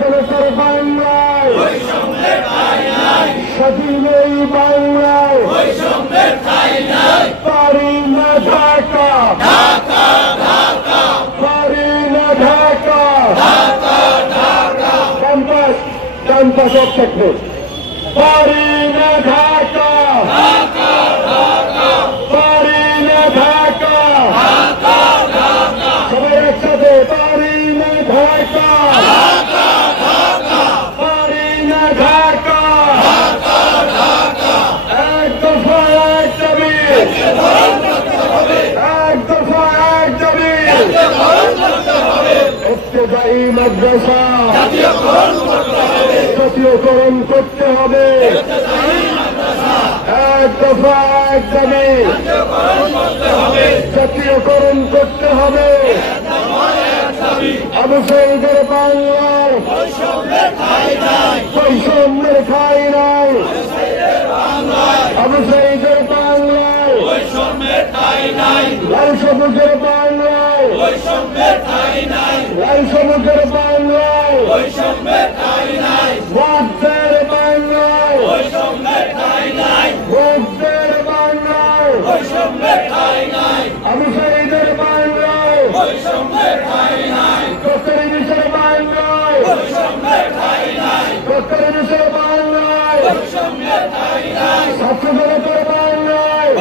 জনতার বাংলায় স্বাধীন এই বাংলায় পারি না ঢাকা, পারি না ঢাকা, ক্যাম্পাস থাকবে, পারি না ঢাকা, পারি না ঢাকা, সবাই একসাথে পারি না ঢাকা, পারি না ঢাকা, এক দফা এক দাবি, এক দফা এক দাবি, ইবতেদায়ী মাদ্রাসা জাতীয়করণ করতে হবে, এক দফা এক দাবি জাতীয়করণ করতে হবে। আবু সাঈদের বাংলায় বৈষম্যের ঠাঁই নাই, আবু সাঈদের বাংলায় লাল সবুজের বাংলায়, লাল সবুজের বাংলায় বৌদ্ধের বাংলায়, বৌদ্ধের বাংলায় আবু সাঈদের বাংলায়, ডক্টর ইউনূসের বাংলায়, ডক্টর ইউনূসের বাংলায়, ছাত্র জনতার বাংলায়